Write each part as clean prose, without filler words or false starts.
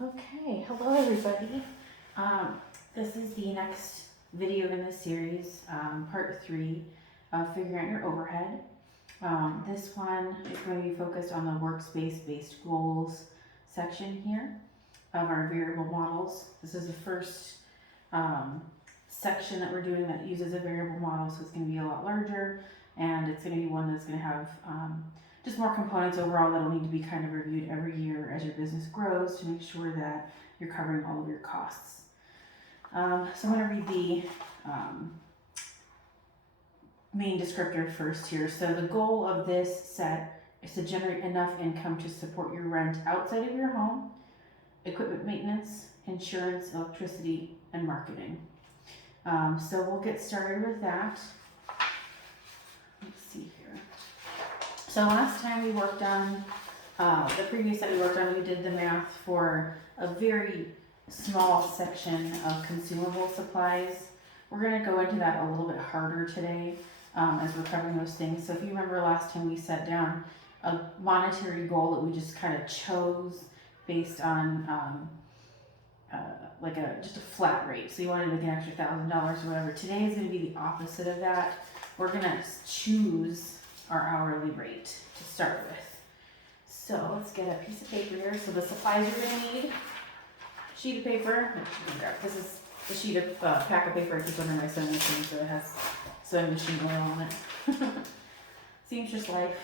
Okay, hello everybody. This is the next video in this series, part 3 of figuring out your overhead. This one is going to be focused on the workspace based goals section here of our variable models. This is the first section that we're doing that uses a variable model, so it's going to be a lot larger, and it's going to be one that's going to have just more components overall that'll need to be kind of reviewed every year as your business grows to make sure that you're covering all of your costs. So I'm going to read the main descriptor first here. So the goal of this set is to generate enough income to support your rent outside of your home, equipment maintenance, insurance, electricity, and marketing. So we'll get started with that. Let's see here. So last time we worked on, the previous set we worked on, we did the math for a very small section of consumable supplies. We're going to go into that a little bit harder today as we're covering those things. So if you remember last time, we set down a monetary goal that we just kind of chose based on like just a flat rate. So you wanted like an extra $1,000 or whatever. Today is going to be the opposite of that. We're going to choose our hourly rate to start with. So let's get a piece of paper here. So the supplies you're going to need: sheet of paper. This is the sheet of pack of paper I keep under my sewing machine, so it has sewing machine oil on it. Seamstress life.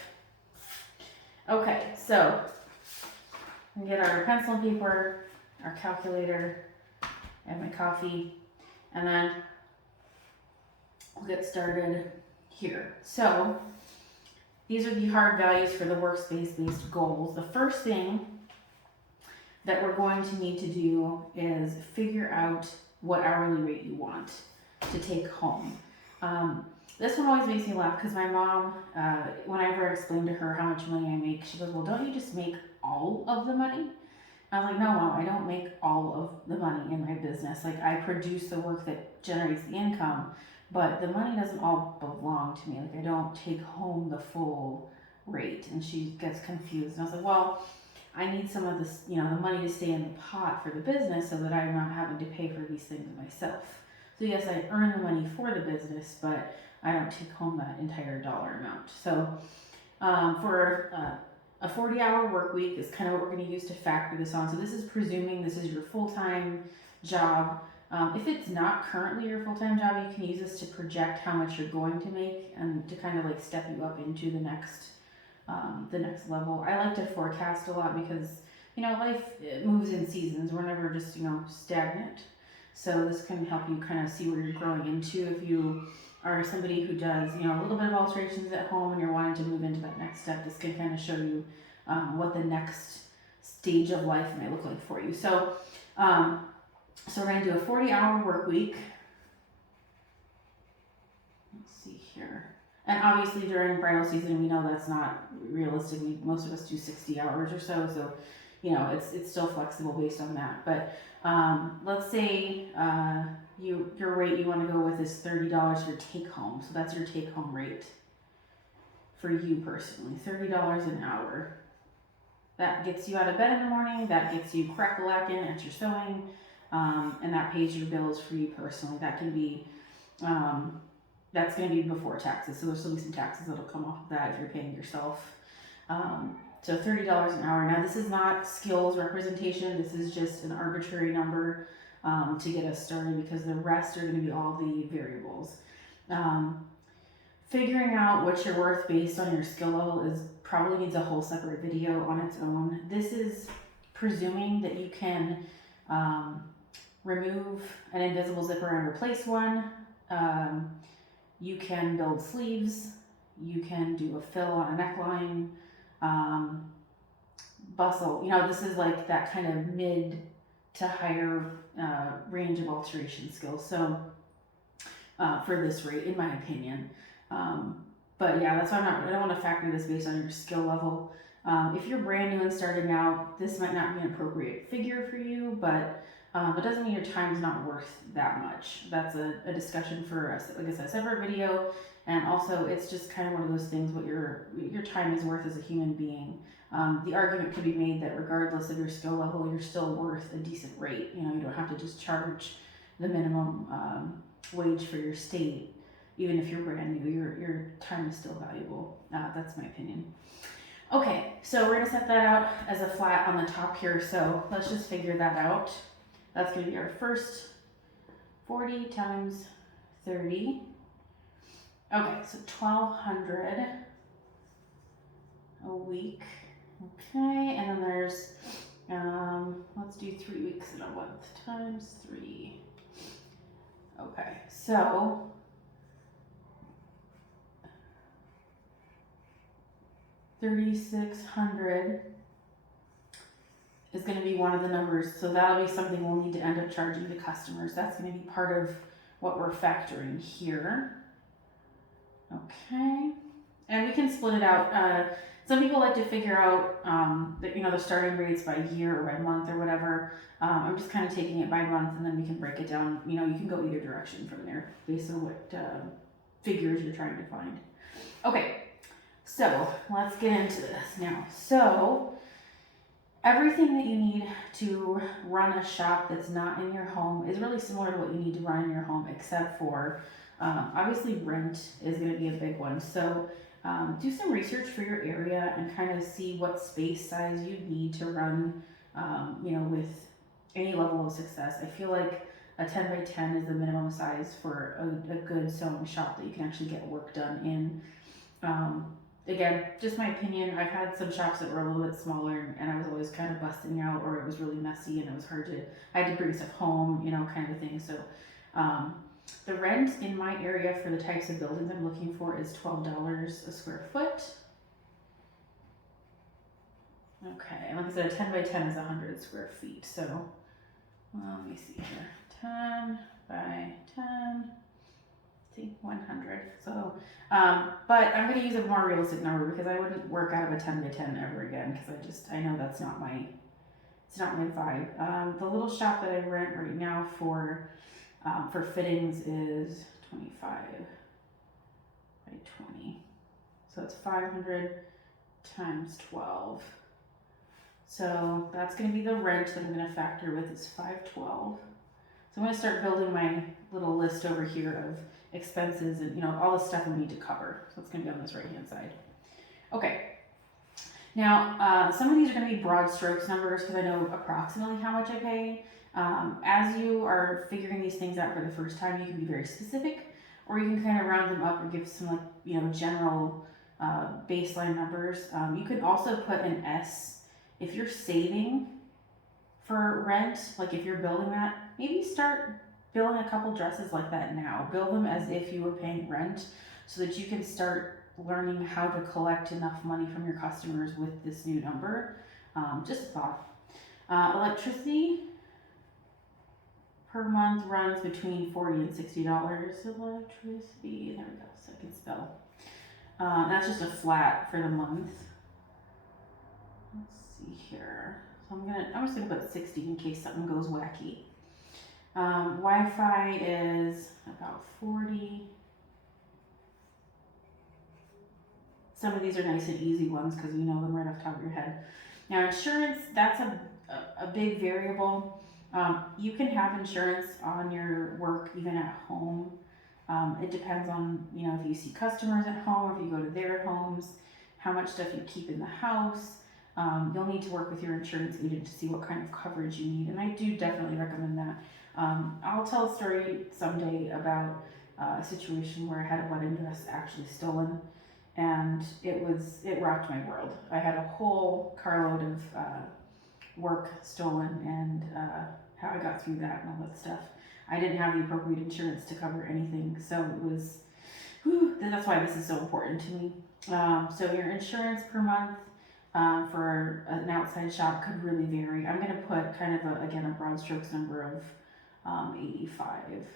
Okay, so we get our pencil and paper, our calculator, and my coffee, and then we'll get started here. So these are the hard values for the workspace-based goals. The first thing that we're going to need to do is figure out what hourly rate you want to take home. This one always makes me laugh because my mom, whenever I explain to her how much money I make, she goes, "Well, don't you just make all of the money?" I was like, "No, Mom, I don't make all of the money in my business. Like, I produce the work that generates the income, but the money doesn't all belong to me. Like, I don't take home the full rate." And she gets confused. And I was like, "Well, I need some of this, the money to stay in the pot for the business so that I'm not having to pay for these things myself. So yes, I earn the money for the business, but I don't take home that entire dollar amount." So for a 40-hour work week is kind of what we're going to use to factor this on. So this is presuming this is your full-time job. If it's not currently your full-time job, you can use this to project how much you're going to make and to kind of like step you up into the next level. I like to forecast a lot because life moves in seasons. We're never just stagnant. So this can help you kind of see where you're growing into. If you are somebody who does a little bit of alterations at home and you're wanting to move into that next step, this can kind of show you what the next stage of life might look like for you. So we're going to do a 40-hour work week. Let's see here. And obviously during bridal season, we know that's not realistic. Most of us do 60 hours or so. So, it's still flexible based on that. But let's say your rate you want to go with is $30 for take home. So that's your take home rate for you personally, $30 an hour. That gets you out of bed in the morning. That gets you crack-a-lacking at your sewing, and that pays your bills for you personally. That can be that's going to be before taxes, so there's still be some taxes that'll come off of that if you're paying yourself. So $30 an hour. Now this is not skills representation. This is just an arbitrary number to get us started because the rest are going to be all the variables. Figuring out what you're worth based on your skill level probably needs a whole separate video on its own. This is presuming that you can remove an invisible zipper and replace one. You can build sleeves, you can do a fill on a neckline, bustle. This is like that kind of mid to higher range of alteration skills. So for this rate, in my opinion. But yeah, that's why I don't want to factor this based on your skill level. If you're brand new and starting out, this might not be an appropriate figure for you, but it doesn't mean your time's not worth that much. That's a discussion for, like I said, a separate video. And also, it's just kind of one of those things, what your time is worth as a human being. the argument could be made that regardless of your skill level, you're still worth a decent rate. You know, you don't have to just charge the minimum wage for your state, even if you're brand new. Your time is still valuable. That's my opinion. Okay, so we're gonna set that out as a flat on the top here. So let's just figure that out. That's gonna be our first 40 times 30. Okay, so 1,200 a week. Okay, and then there's, let's do 3 weeks in a month times 3. Okay, so 3,600 is going to be one of the numbers. So that'll be something we'll need to end up charging the customers. That's going to be part of what we're factoring here. Okay, and we can split it out. Some people like to figure out, the starting rates by year or by month or whatever. I'm just kind of taking it by month, and then we can break it down. You know, you can go either direction from there based on what figures you're trying to find. Okay, so let's get into this now. So everything that you need to run a shop that's not in your home is really similar to what you need to run in your home, except for obviously rent is going to be a big one. So do some research for your area and kind of see what space size you need to run, with any level of success. I feel like a 10 by 10 is the minimum size for a good sewing shop that you can actually get work done in. Again, just my opinion. I've had some shops that were a little bit smaller, and I was always kind of busting out, or it was really messy and it was hard to, I had to bring stuff home, kind of a thing. So the rent in my area for the types of buildings I'm looking for is $12 a square foot. Okay, and like I said, a 10 by 10 is 100 square feet. So let me see here, 10 by 10. 100. So, but I'm going to use a more realistic number because I wouldn't work out of a 10 by 10 ever again because I know that's not my, it's not my vibe. The little shop that I rent right now for fittings is 25 by 20. So it's 500 times 12. So that's going to be the rent that I'm going to factor with is 512. So I'm going to start building my little list over here of expenses and all the stuff we need to cover. So it's going to be on this right hand side. Okay. Now some of these are going to be broad strokes numbers because I know approximately how much I pay. As you are figuring these things out for the first time, you can be very specific, or you can kind of round them up or give some general baseline numbers. You can also put an S if you're saving for rent, like if you're building that, maybe start building a couple dresses like that now. Build them as if you were paying rent so that you can start learning how to collect enough money from your customers with this new number. Just a thought. Electricity per month runs between $40 and $60. Electricity, there we go, so I can spell. That's just a flat for the month. Let's see here. So I'm just gonna put 60 in case something goes wacky. Wi-Fi is about 40. Some of these are nice and easy ones because you know them right off the top of your head. Now insurance, that's a big variable. You can have insurance on your work even at home. It depends on, if you see customers at home or if you go to their homes, how much stuff you keep in the house. You'll need to work with your insurance agent to see what kind of coverage you need, and I do definitely recommend that. I'll tell a story someday about a situation where I had a wedding dress actually stolen, and it rocked my world. I had a whole carload of work stolen, and how I got through that and all that stuff. I didn't have the appropriate insurance to cover anything, so it was, that's why this is so important to me. So your insurance per month for an outside shop could really vary. I'm going to put kind of a broad strokes number of 85.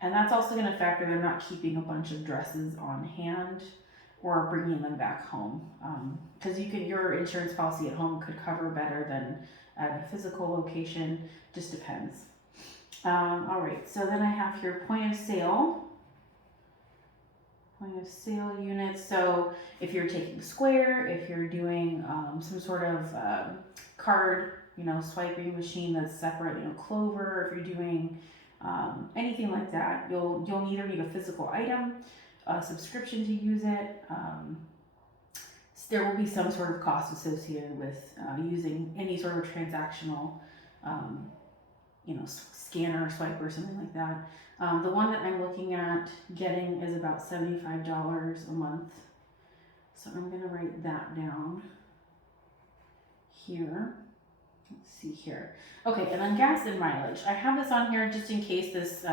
And that's also going to factor in not keeping a bunch of dresses on hand or bringing them back home. Because your insurance policy at home could cover better than at a physical location. Just depends. All right, so then I have here point of sale. point of sale units. So if you're taking Square, if you're doing some sort of card, swiping machine that's separate, Clover, if you're doing anything like that, you'll either need a physical item, a subscription to use it. There will be some sort of cost associated with using any sort of transactional, scanner, swipe, or something like that. The one that I'm looking at getting is about $75 a month. So I'm going to write that down here. Let's see here. Okay, and then gas and mileage. I have this on here just in case this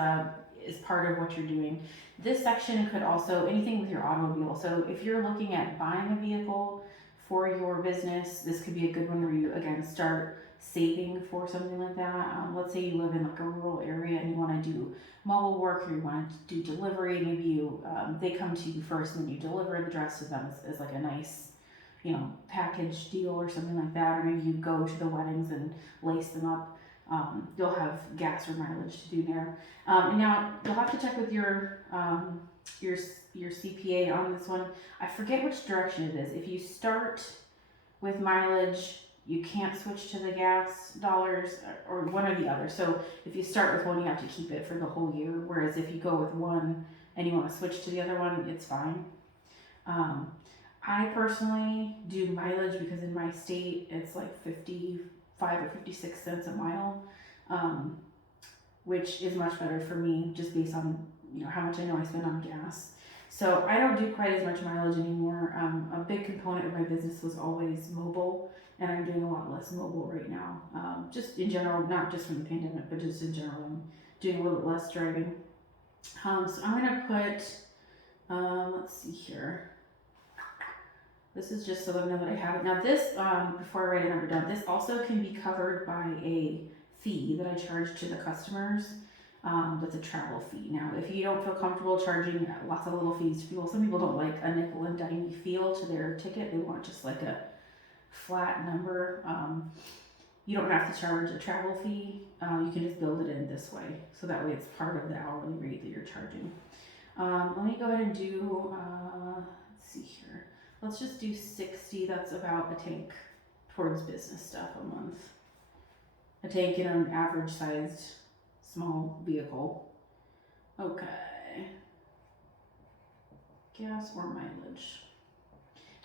is part of what you're doing. This section could also, anything with your automobile. So if you're looking at buying a vehicle for your business, this could be a good one where you, again, start saving for something like that. Let's say you live in like a rural area and you want to do mobile work, or you want to do delivery. Maybe you they come to you first and then you deliver the dress to them as like a nice package deal or something like that. Or maybe you go to the weddings and lace them up. You'll have gas or mileage to do there. And now you'll have to check with your CPA on this one. I forget which direction it is. If you start with mileage, you can't switch to the gas dollars, or one or the other. So if you start with one, you have to keep it for the whole year. Whereas if you go with one and you want to switch to the other one, it's fine. I personally do mileage because in my state it's like 55 or 56 cents a mile, which is much better for me just based on how much I know I spend on gas. So I don't do quite as much mileage anymore. A big component of my business was always mobile, and I'm doing a lot less mobile right now. Just in general, not just from the pandemic, but just in general, I'm doing a little bit less driving. So I'm gonna put, let's see here. This is just so that I know that I have it. Now this, before I write a number down, this also can be covered by a fee that I charge to the customers. That's a travel fee. Now, if you don't feel comfortable charging lots of little fees to people, some people don't like a nickel and dime feel to their ticket. They want just like a flat number. You don't have to charge a travel fee. You can just build it in this way. So that way it's part of the hourly rate that you're charging. Let me go ahead and do, let's see here. Let's just do 60. That's about a tank towards business stuff a month. A tank in an average sized small vehicle. Okay. Gas or mileage.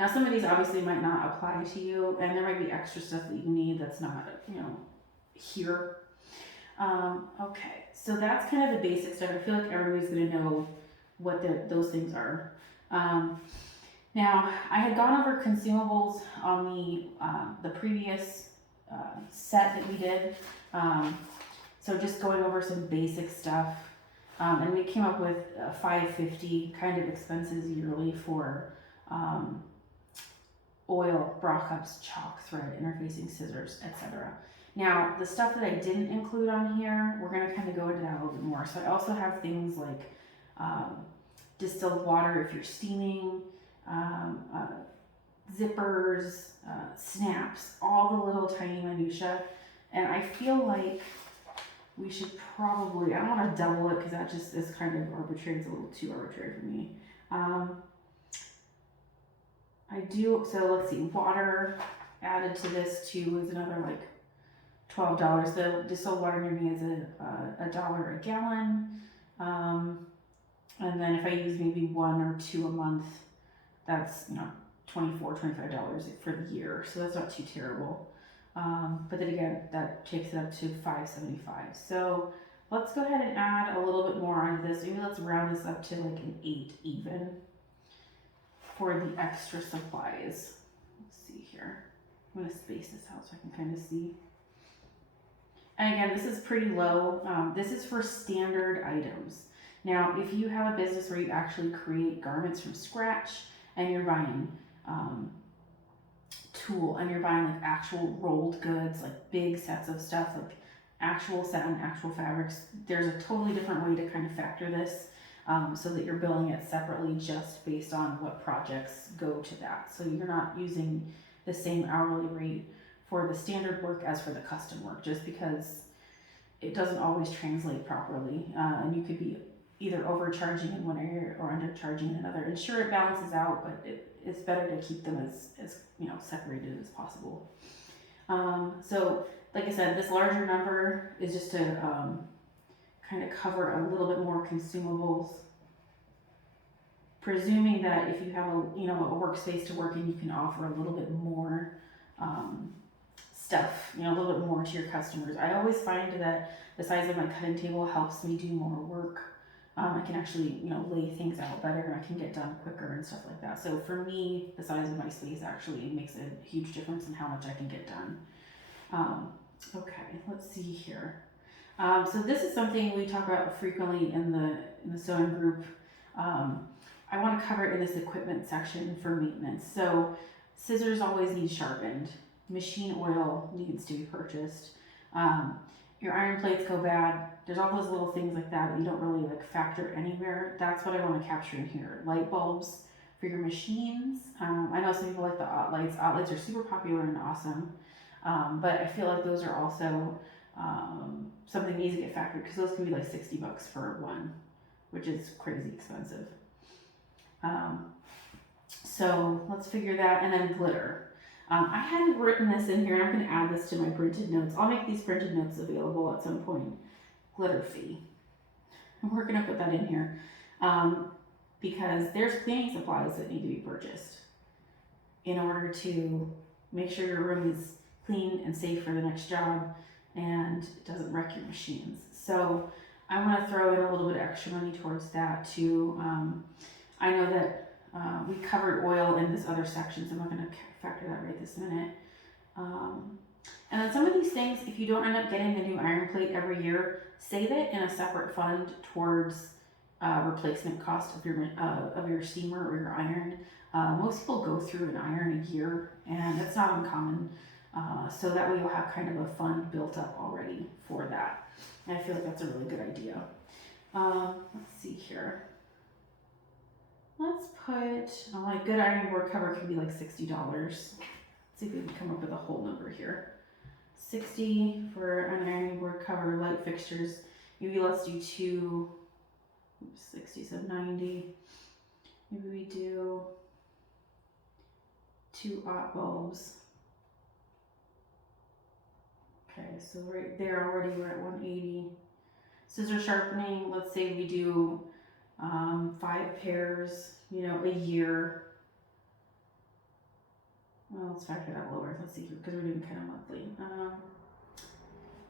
Now some of these obviously might not apply to you, and there might be extra stuff that you need that's not, here. Okay, so that's kind of the basic stuff. I feel like everybody's gonna know what those things are. Now, I had gone over consumables on the previous set that we did. So just going over some basic stuff. And we came up with $550 kind of expenses yearly for oil, bra cups, chalk, thread, interfacing scissors, etc. Now, the stuff that I didn't include on here, we're going to kind of go into that a little bit more. So I also have things like distilled water if you're steaming, zippers, snaps, all the little tiny minutia. And I feel like we should probably, I don't want to double it because that just is kind of arbitrary. It's a little too arbitrary for me. I do, so let's see, water added to this too is another like $12. The distilled water near me is $1 a gallon. And then if I use maybe 1 or 2 a month, that's $24, $25 for the year. So that's not too terrible. But then again, that takes it up to $5.75. So let's go ahead and add a little bit more onto this. Maybe let's round this up to like an 8 even for the extra supplies. Let's see here. I'm gonna space this out so I can kind of see. And again, this is pretty low. This is for standard items. Now, if you have a business where you actually create garments from scratch and you're buying tool and you're buying like actual rolled goods, like big sets of stuff, like actual satin, actual fabrics, there's a totally different way to kind of factor this so that you're billing it separately just based on what projects go to that. So you're not using the same hourly rate for the standard work as for the custom work, just because it doesn't always translate properly. And you could be either overcharging in one area or undercharging in another. And sure, it balances out, but it's better to keep them as separated as possible. So like I said, this larger number is just to kind of cover a little bit more consumables, presuming that if you have a workspace to work in, you can offer a little bit more stuff, a little bit more to your customers. I always find that the size of my cutting table helps me do more work. I can actually, lay things out better, and I can get done quicker and stuff like that. So for me, the size of my space actually makes a huge difference in how much I can get done. Okay, let's see here. So this is something we talk about frequently in the sewing group. I want to cover it in this equipment section for maintenance. So scissors always need sharpened. Machine oil needs to be purchased. Your iron plates go bad. There's all those little things like that you don't really factor anywhere. That's what I want to capture in here. Light bulbs for your machines. I know some people like the OT lights. OT lights are super popular and awesome. But I feel like those are also something easy to get factored, because those can be like $60 for one, which is crazy expensive. So let's figure that, and then glitter. I hadn't written this in here, and I'm going to add this to my printed notes. I'll make these printed notes available at some point. Glitter fee. We're going to put that in here because there's cleaning supplies that need to be purchased in order to make sure your room is clean and safe for the next job and it doesn't wreck your machines. So I want to throw in a little bit of extra money towards that too. I know that we covered oil in this other section, so I'm not going to factor that right this minute. And then some of these things, if you don't end up getting the new iron plate every year, save it in a separate fund towards replacement cost of your steamer or your iron. Most people go through an iron a year, and that's not uncommon. So that way you'll have kind of a fund built up already for that. And I feel like that's a really good idea. Let's see here. Let's put, like, good ironing board cover can be like $60. Let's see if we can come up with a whole number here. 60 for an ironing board cover. Light fixtures, maybe let's do 60, so 90. Maybe we do 2 OT bulbs. Okay, so right there already we're at 180. Scissor sharpening, let's say we do 5 pairs, a year. Well, let's factor that lower. Let's see here, because we're doing kind of monthly.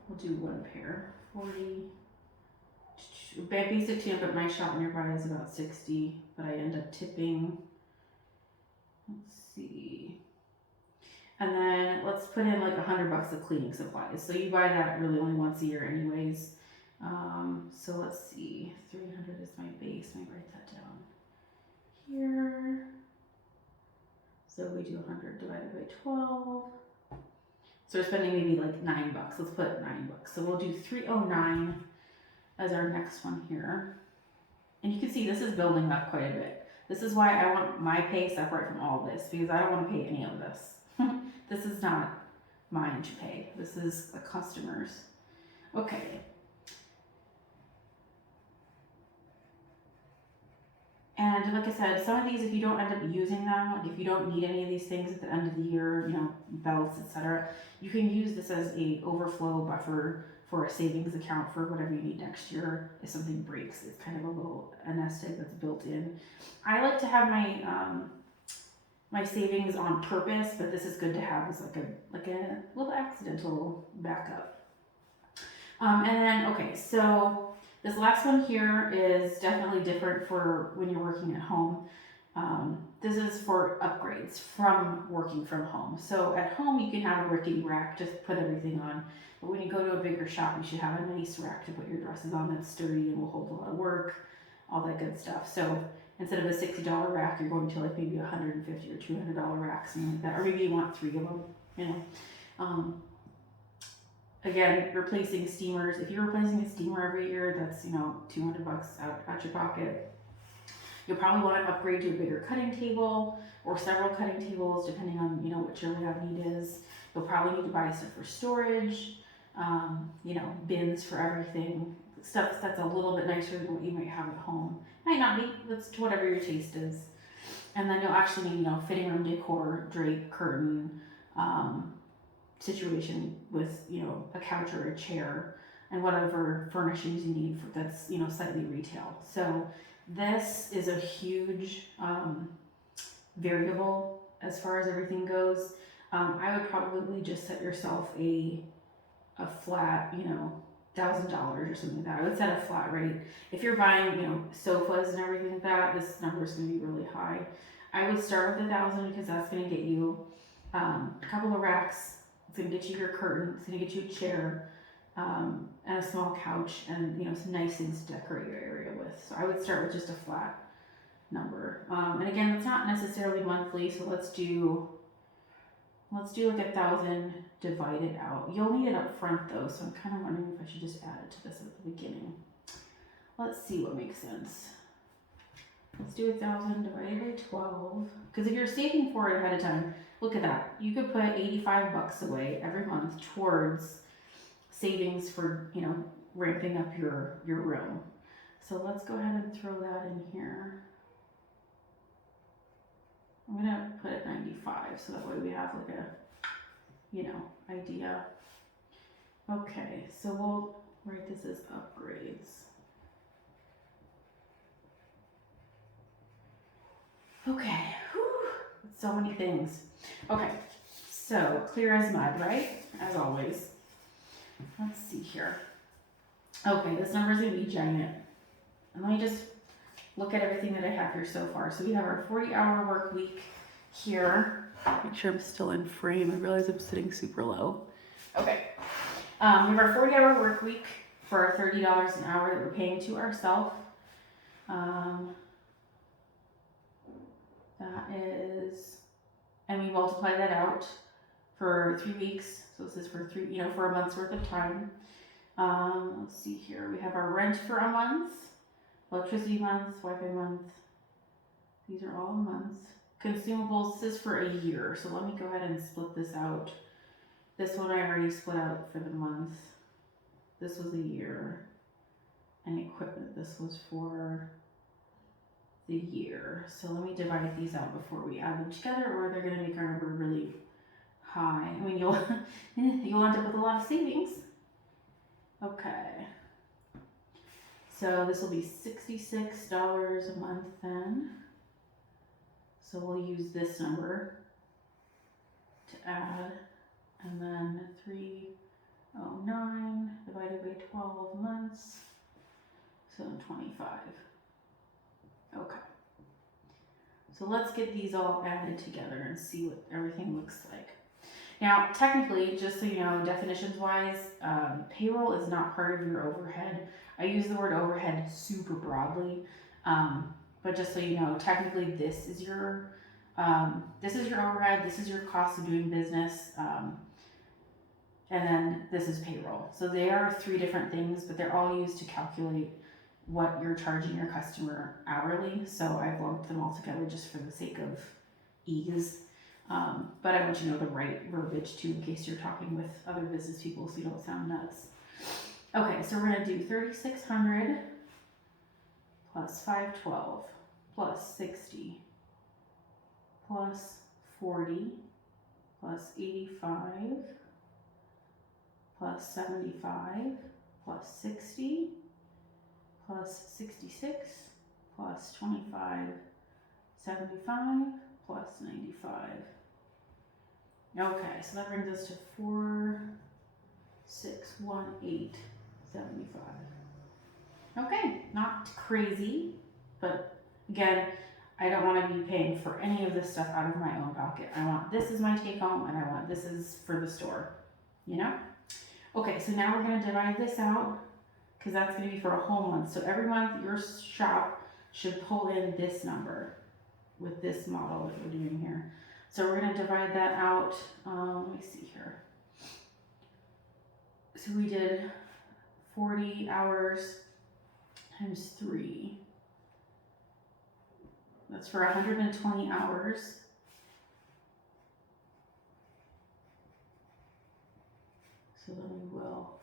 We'll do 1 pair. 40. Basic tune, but my shop nearby is about 60, but I end up tipping. Let's see. And then let's put in like $100 of cleaning supplies. So you buy that really only once a year anyways. So let's see, 300 is my base. Let me write that down here. So we do 100 divided by 12. So we're spending maybe like $9. Let's put $9. So we'll do 309 as our next one here. And you can see this is building up quite a bit. This is why I want my pay separate from all this, because I don't want to pay any of this. This is not mine to pay. This is the customer's. Okay. And like I said, some of these, if you don't end up using them, like if you don't need any of these things at the end of the year, belts, etc., you can use this as a overflow buffer for a savings account for whatever you need next year if something breaks. It's kind of a little nest egg that's built in. I like to have my my savings on purpose, but this is good to have as like a little accidental backup. And then, okay, so this last one here is definitely different for when you're working at home. This is for upgrades from working from home. So at home you can have a rickety rack, just put everything on. But when you go to a bigger shop, you should have a nice rack to put your dresses on that's sturdy and will hold a lot of work, all that good stuff. So instead of a $60 rack, you're going to like maybe $150 or $200 rack, something like that. Or maybe you want 3 of them, Again, replacing steamers. If you're replacing a steamer every year, that's, $200 out your pocket. You'll probably want to upgrade to a bigger cutting table or several cutting tables, depending on, what your lab need is. You'll probably need to buy stuff for storage, bins for everything, stuff that's a little bit nicer than what you might have at home. Might not be, that's to whatever your taste is. And then you'll actually need, fitting room decor, drape, curtain, situation with, a couch or a chair and whatever furnishings you need for that's, slightly retail. So this is a huge variable as far as everything goes. I would probably just set yourself a flat, $1,000 or something like that. I would set a flat rate. If you're buying, sofas and everything like that, this number is going to be really high. I would start with $1,000 because that's going to get you a couple of racks. It's going to get you your curtain. It's going to get you a chair and a small couch and some nice things to decorate your area with. So I would start with just a flat number. And again, it's not necessarily monthly, so let's do like 1,000 divided out. You'll need it up front though, so I'm kind of wondering if I should just add it to this at the beginning. Let's see what makes sense. Let's do 1,000 divided by 12. Because if you're saving for it ahead of time, look at that. You could put $85 away every month towards savings for, ramping up your room. So let's go ahead and throw that in here. I'm gonna put it 95, so that way we have like a, idea. Okay, so we'll write this as upgrades. Okay, whew, so many things. Okay, so clear as mud, right? As always. Let's see here. Okay, this number is gonna be giant. And let me just look at everything that I have here so far. So we have our 40-hour work week here. Make sure I'm still in frame. I realize I'm sitting super low. Okay. We have our 40-hour work week for our $30 an hour that we're paying to ourselves. That is, and we multiply that out for 3 weeks. So this is for for a month's worth of time. Let's see here. We have our rent for a month, electricity month, Wi-Fi month. These are all months. Consumables, this is for a year. So let me go ahead and split this out. This one I already split out for the month. This was a year. And equipment, this was for the year. So let me divide these out before we add them together, or they're going to make our number really high. I mean, you'll end up with a lot of savings. Okay. So this will be $66 a month then. So we'll use this number to add, and then 309 divided by 12 months, so 25. Okay. So let's get these all added together and see what everything looks like. Now, technically, just so you know, definitions wise, payroll is not part of your overhead. I use the word overhead super broadly, but just so you know, technically this is your overhead, this is your cost of doing business, and then this is payroll. So they are 3 different things, but they're all used to calculate what you're charging your customer hourly. So I've lumped them all together just for the sake of ease. But I want you to know the right verbiage too, in case you're talking with other business people, so you don't sound nuts. Okay, so we're gonna do 3,600 plus 512 plus 60 plus 40 plus 85 plus 75 plus 60 plus 66 plus 25, 75 plus 95. Okay, so that brings us to 4,618.75. Okay, not crazy, but again, I don't want to be paying for any of this stuff out of my own pocket. I want this as my take home, and I want this is for the store, Okay, so now we're going to divide this out, because that's going to be for a whole month. So every month your shop should pull in this number with this model that we're doing here. So we're going to divide that out. Let me see here. So we did 40 hours times 3. That's for 120 hours. So then we will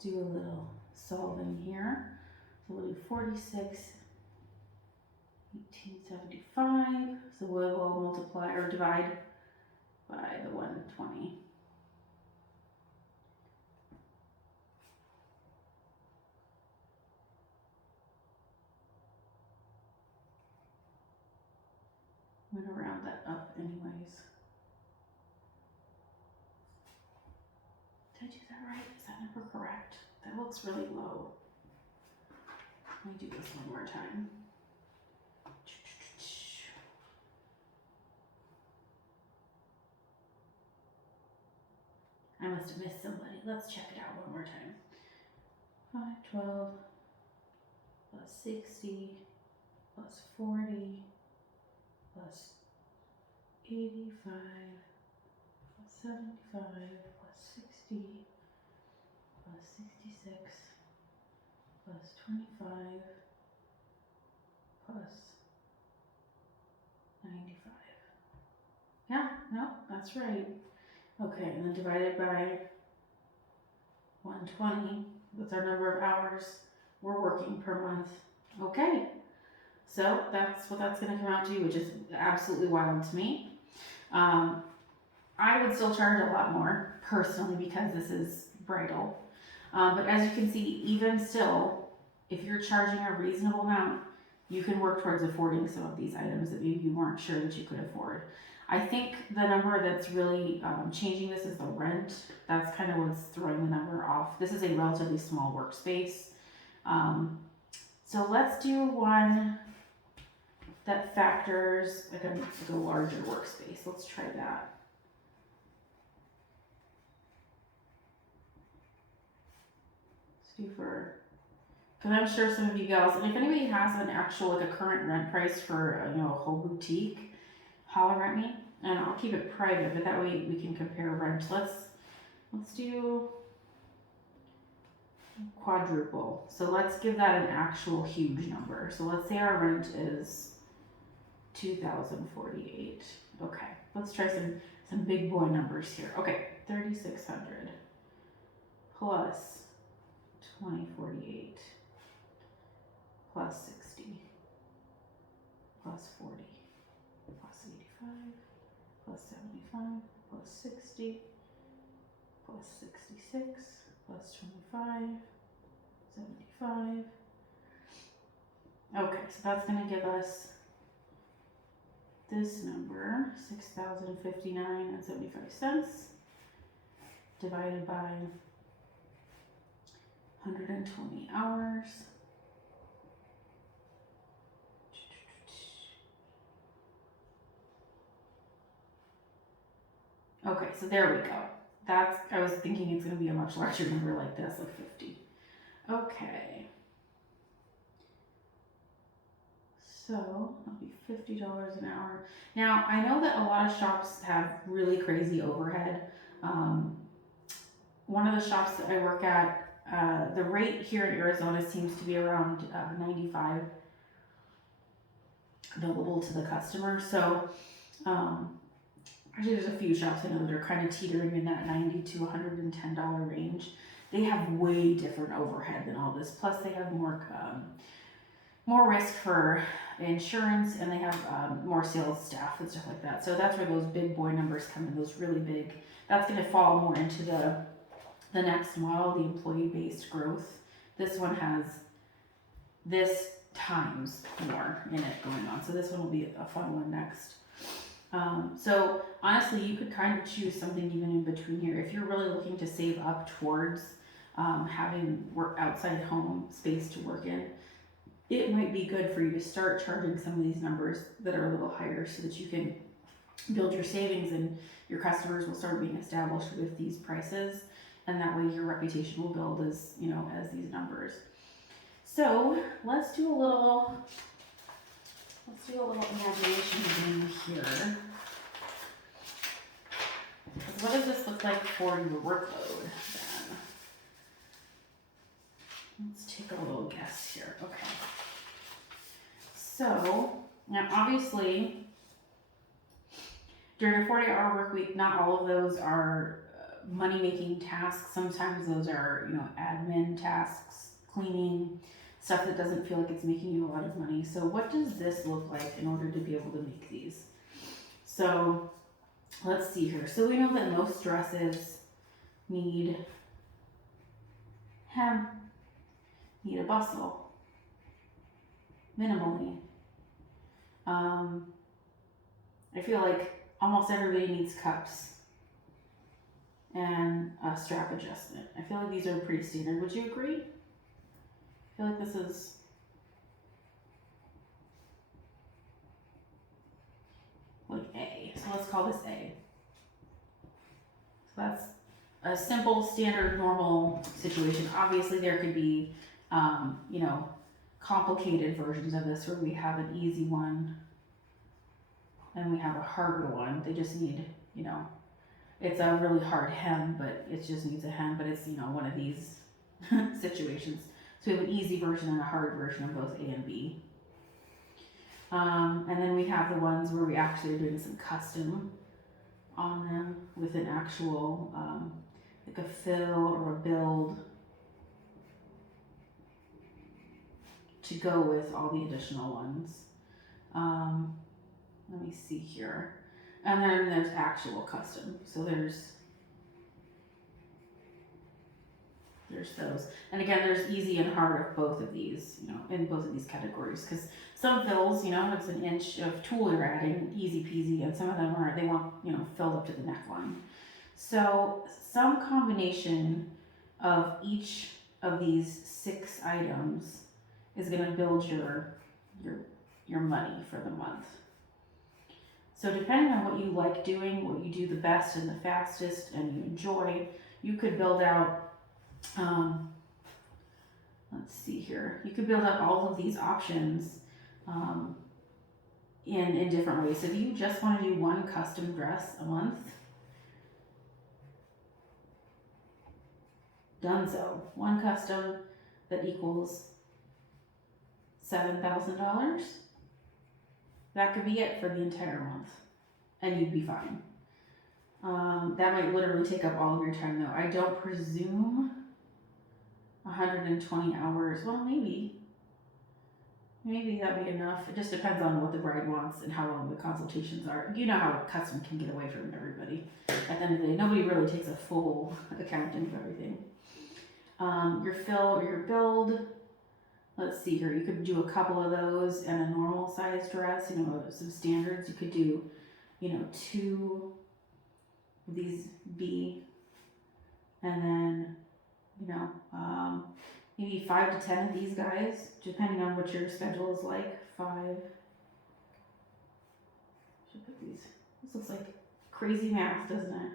do a little solving here. So we'll do 46, 1875. So we will multiply or divide by the 120. I'm going to round that up anyways. Did I do that right? Is that number correct? That looks really low. Let me do this one more time. I must have missed somebody. Let's check it out one more time. 512 plus 60 plus 40 plus 85 plus 75 plus 60 plus 66 plus 25 plus 95. Yeah, no, that's right. Okay, and then divided by 120, that's our number of hours we're working per month. Okay, so that's what that's going to come out to, which is absolutely wild to me. I would still charge a lot more personally because this is bridal. But as you can see, even still, if you're charging a reasonable amount, you can work towards affording some of these items that maybe you weren't sure that you could afford. I think the number that's really changing this is the rent. That's kind of what's throwing the number off. This is a relatively small workspace. So let's do one that factors like a larger workspace. Let's try that. Let's do for, because I'm sure some of you gals, and if anybody has an actual, like a current rent price for, a whole boutique, holler at me, and I'll keep it private, but that way we can compare rent. Let's do quadruple. So let's give that an actual huge number. So let's say our rent is $2,048. Okay, let's try some big boy numbers here. Okay, 3,600 plus 2,048 plus 60 plus 40 plus 85 plus 75 plus 60 plus 66 plus 25, 75. Okay, so that's going to give us this number, $6,059.75 divided by 120 hours. Okay, so there we go. I was thinking it's going to be a much larger number like this, like 50. Okay. So that'll be $50 an hour. Now, I know that a lot of shops have really crazy overhead. One of the shops that I work at, the rate here in Arizona seems to be around $95 billable to the customer. So actually there's a few shops I know that are kind of teetering in that $90 to $110 range. They have way different overhead than all this. Plus they have more risk for insurance, and they have more sales staff and stuff like that. So that's where those big boy numbers come in, those really big. That's going to fall more into the next model, the employee-based growth. This one has this times more in it going on. So this one will be a fun one next. So honestly, you could kind of choose something even in between here. If you're really looking to save up towards having outside home space to work in, it might be good for you to start charging some of these numbers that are a little higher so that you can build your savings and your customers will start being established with these prices, and that way your reputation will build as these numbers. So let's do a little imagination game here. What does this look like for your workload then? Let's take a little guess here. Okay. So now obviously during a 40-hour work week, not all of those are money-making tasks. Sometimes those are, admin tasks. cleaning, stuff that doesn't feel like it's making you a lot of money. So what does this look like in order to be able to make these? So let's see here. So we know that most dresses need hem, need a bustle, minimally. I feel like almost everybody needs cups and a strap adjustment. I feel like these are pretty standard. Would you agree? I feel like this is like A. So let's call this A. So that's a simple, standard, normal situation. Obviously there could be, you know, complicated versions of this where we have an easy one and we have a harder one. They just need, you know, it's a really hard hem, but it just needs a hem, but it's, you know, one of these situations. So we have an easy version and a hard version of both A and B. And then we have the ones where we actually are doing some custom on them with an actual, like a fill or a build to go with all the additional ones. Let me see here. And then there's actual custom. So there's those. And again, there's easy and hard of both of these, you know, in both of these categories. Because some fills, you know, it's an inch of tulle you're adding, easy peasy, and some of them are, they want, you know, filled up to the neckline. So some combination of each of these 6 items is going to build your money for the month. So depending on what you like doing, what you do the best and the fastest and you enjoy, you could build out, let's see here, you could build out all of these options in different ways. So if you just want to do one custom dress a month, done so. One custom that equals $7,000. That could be it for the entire month, and you'd be fine. That might literally take up all of your time, though. I don't presume 120 hours. Well, maybe that'd be enough. It just depends on what the bride wants and how long the consultations are. You know how custom can get away from everybody. At the end of the day, nobody really takes a full accounting of everything. Your fill or your build. Let's see here, you could do a couple of those and a normal size dress, you know, some standards. You could do, you know, 2 of these B, and then, you know, maybe 5 to 10 of these guys, depending on what your schedule is like. 5, should put these, this looks like crazy math, doesn't it?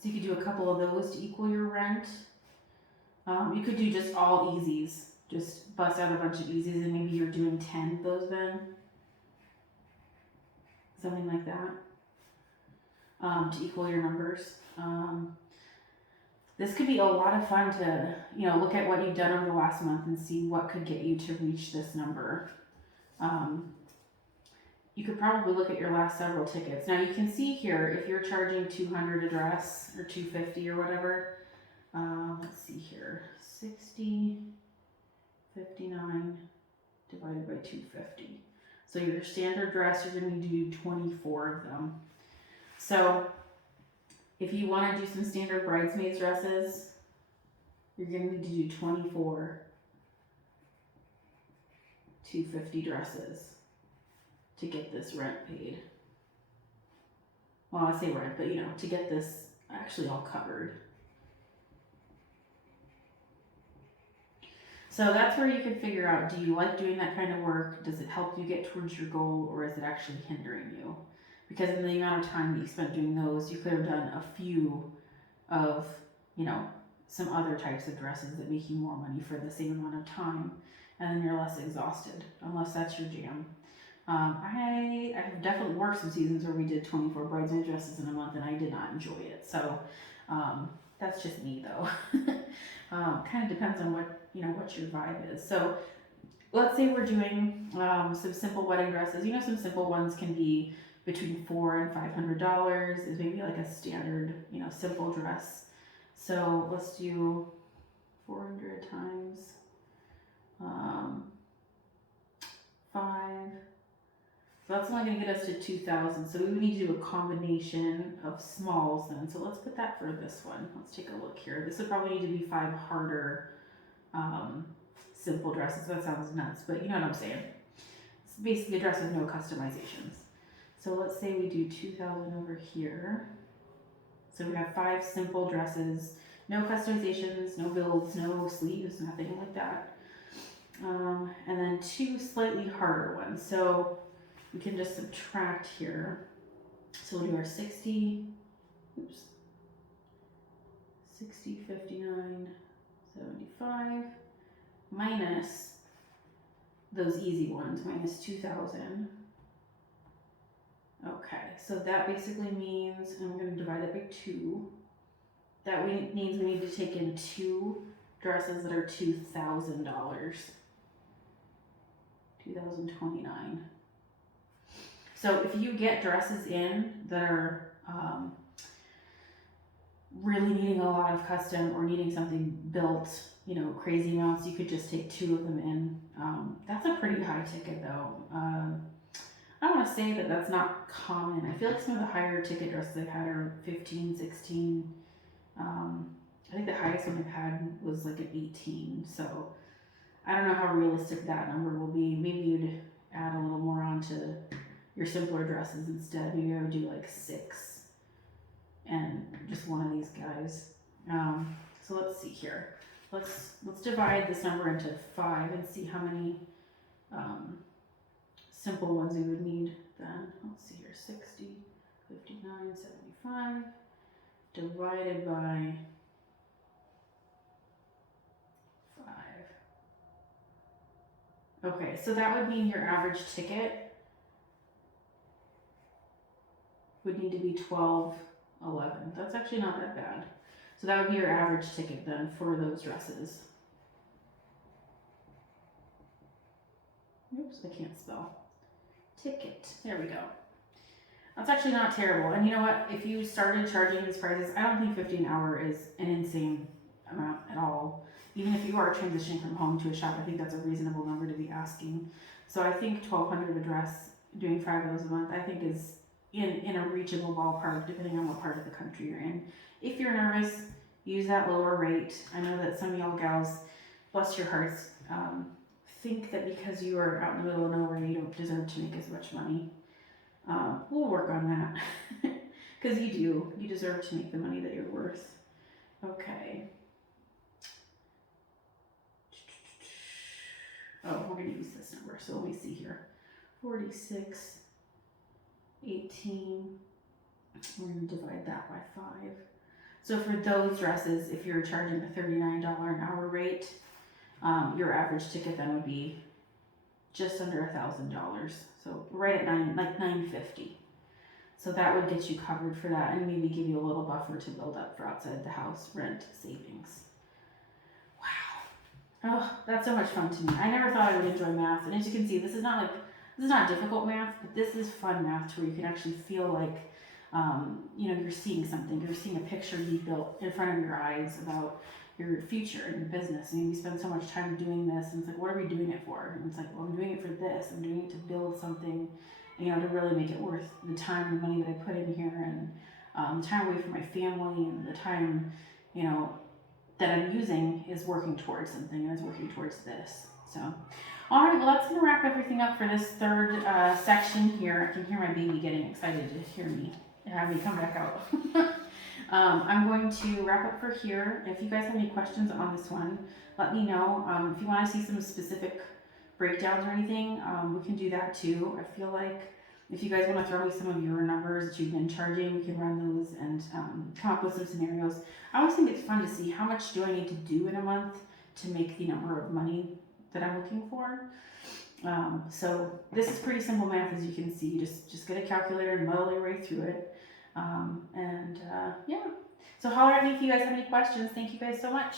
So you could do a couple of those to equal your rent. You could do just all easies, just bust out a bunch of easies, and maybe you're doing 10 of those then, something like that, to equal your numbers. This could be a lot of fun to, you know, look at what you've done over the last month and see what could get you to reach this number. You could probably look at your last several tickets. Now you can see here, if you're charging $200 a dress or $250 or whatever, let's see here, 60, 59 divided by 250. So your standard dress, you're going to do 24 of them. So if you want to do some standard bridesmaids dresses, you're going to need to do 24 250 dresses to get this rent paid. Well, I say rent, but you know, to get this actually all covered. So that's where you can figure out, do you like doing that kind of work? Does it help you get towards your goal, or is it actually hindering you? Because in the amount of time that you spent doing those, you could have done a few of, you know, some other types of dresses that make you more money for the same amount of time, and then you're less exhausted, unless that's your jam. I have definitely worked some seasons where we did 24 bridesmaid dresses in a month, and I did not enjoy it. So that's just me, though. Kind of depends on what, you know, what your vibe is. So let's say we're doing some simple wedding dresses. You know, some simple ones can be between $400 and $500 is maybe like a standard, you know, simple dress. So let's do 400 times 5. So that's only going to get us to 2,000. So we would need to do a combination of smalls then. So let's put that for this one. Let's take a look here. This would probably need to be 5 harder simple dresses. That sounds nuts, but you know what I'm saying. It's basically a dress with no customizations. So let's say we do 2,000 over here. So we have 5 simple dresses, no customizations, no builds, no sleeves, nothing like that. And then 2 slightly harder ones. So we can just subtract here. So we'll do our 60, 59, 75, minus those easy ones, minus 2,000. Okay, so that basically means, and we're going to divide that by 2, that means we need to take in 2 dresses that are $2,000. 2,029. So if you get dresses in that are really needing a lot of custom or needing something built, you know, crazy amounts, you could just take 2 of them in. That's a pretty high ticket though. I don't want to say that that's not common. I feel like some of the higher ticket dresses I've had are 15, 16. I think the highest one I've had was like an 18. So I don't know how realistic that number will be. Maybe you'd add a little more onto your simpler dresses instead. Maybe I would do like 6 and just one of these guys. So let's see here. Let's divide this number into 5 and see how many simple ones we would need then. Let's see here, 60, 59, 75 divided by 5. Okay, so that would mean your average ticket would need to be 12.11. That's actually not that bad. So that would be your average ticket then for those dresses. Oops, I can't spell. Ticket. There we go. That's actually not terrible. And you know what? If you started charging these prices, I don't think 50 an hour is an insane amount at all. Even if you are transitioning from home to a shop, I think that's a reasonable number to be asking. So I think $1,200 a dress, doing 5 of those a month, I think is in a reachable ballpark, depending on what part of the country you're in. If you're nervous, use that lower rate. I know that some of y'all gals, bless your hearts, think that because you are out in the middle of nowhere, you don't deserve to make as much money. We'll work on that, because you do. You deserve to make the money that you're worth. Okay. Oh, we're going to use this number. So let me see here. 46, 18. We're going to divide that by 5. So for those dresses, if you're charging a $39 an hour rate, your average ticket then would be just under $1,000. So right at $950. So that would get you covered for that, and maybe give you a little buffer to build up for outside the house rent savings. Wow. Oh, that's so much fun to me. I never thought I would enjoy math, and as you can see, this is not difficult math, but this is fun math to where you can actually feel like you know, you're seeing something. You're seeing a picture be built in front of your eyes about your future and your business. I mean, we spend so much time doing this, and it's like, what are we doing it for? And it's like, well, I'm doing it for this. I'm doing it to build something, you know, to really make it worth the time and money that I put in here, and the time away from my family, and the time, you know, that I'm using is working towards something, and is working towards this. So, all right, well, that's going to wrap everything up for this third section here. I can hear my baby getting excited to hear me and have me come back out. I'm going to wrap up for here. If you guys have any questions on this one, let me know. If you want to see some specific breakdowns or anything, we can do that too. I feel like if you guys want to throw me some of your numbers that you've been charging, we can run those and come up with some scenarios. I always think it's fun to see how much do I need to do in a month to make the number of money that I'm looking for. So this is pretty simple math, as you can see. You just get a calculator and muddle your way through it. Yeah. So holler at me if you guys have any questions. Thank you guys so much.